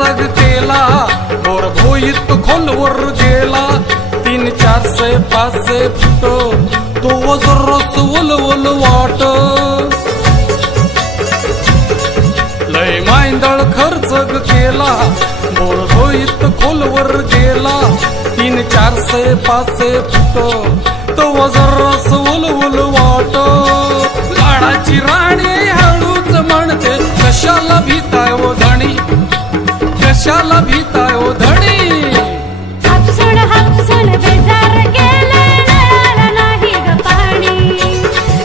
खर्च केला बोर भोईत खोलवर गेला 300-400 500 फूट तो जरस उलवल वाट लय मांदळ खर्च केला बोर भोईत खोलवर गेला 300-400 500 फूट तो जरस उलवल वाट लाडाची राणी हळूच म्हणते कशाला भीताय ओ धणी कशाला भीताय ओ धणी हापसून हापसून बेजार गेले नळाला नाही ग पाणी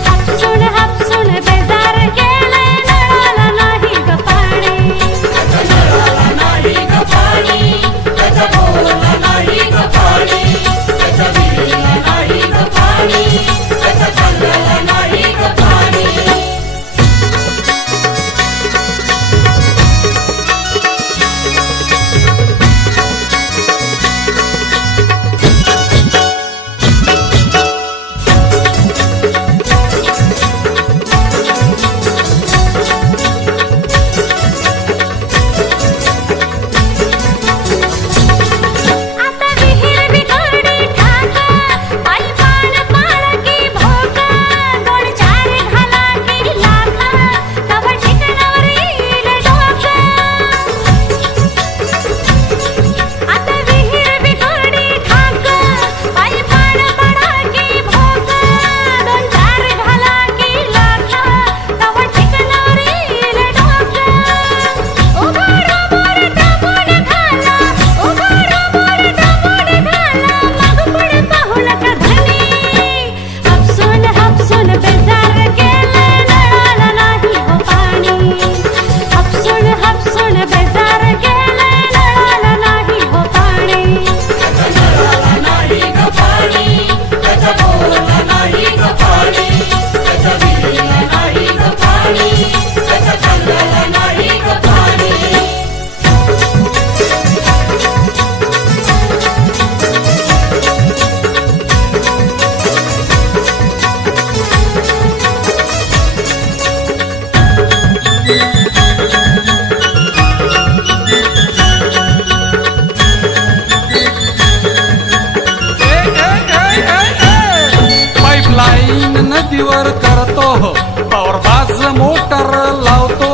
हापसून हापसून बेजार गेले नळाला नाही ग पाणी नळाला नाही ग पाणी त्याच्या बोरला नाही ग पाणी त्याच्या विहिरीला नाही ग पाणी त्याच्या खाल्ल्याला नाही ग पाणी नदीवर करतो पावर बाज मोटर लावतो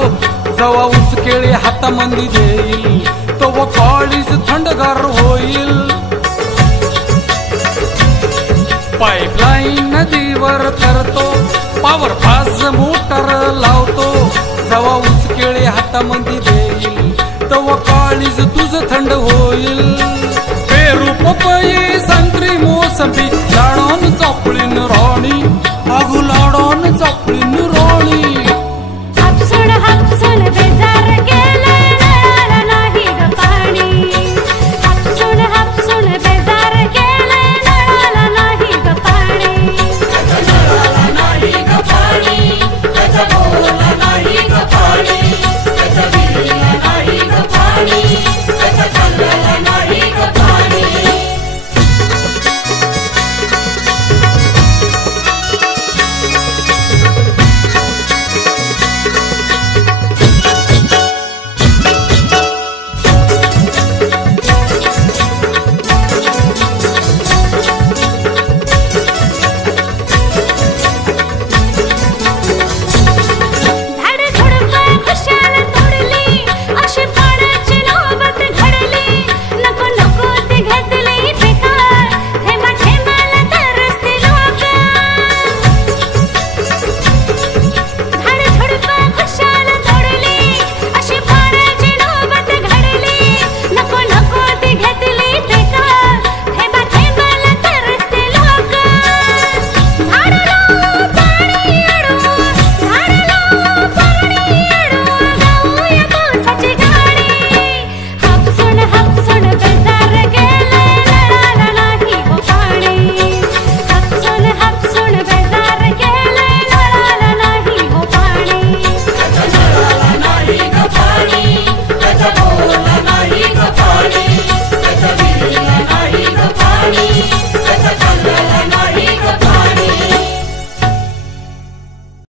जवा ऊस केळी हातामंदी देईल तो कॉळीज थंडगार होईल पाईपलाईन नदीवर करतो पावर बाज मोटर लावतो जवा ऊस केळी हातामंदी